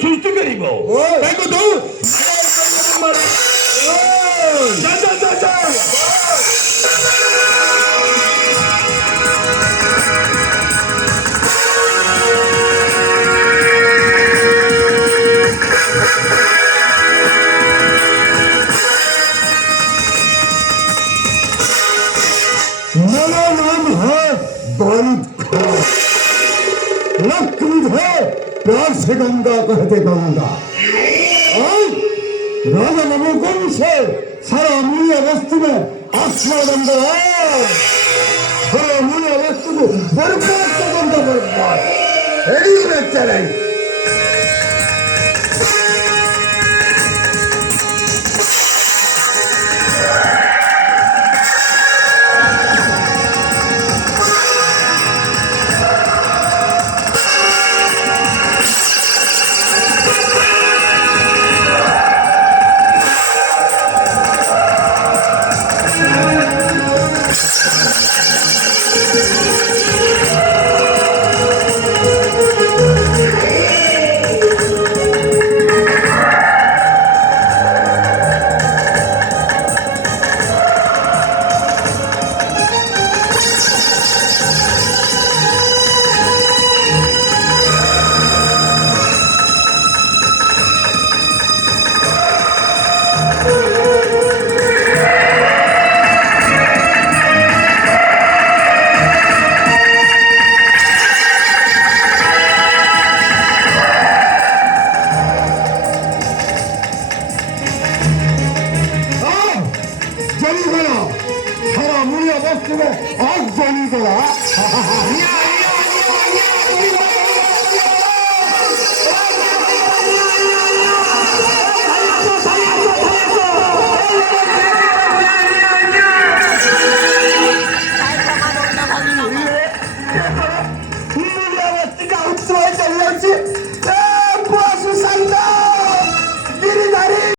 ସୃଷ୍ଟି କରିବ ତାକୁ ତୁ मेरा नाम है बारूद खान, लक्ष्मी है प्यार से गंगा कहते गंगा। राजा नमोगुण से सारा अमूल्य वस्तु में आत्मा गंगा सारा अमूल्य वस्तु को बर्बाद का गंगा बर्बाद यही में चले। चली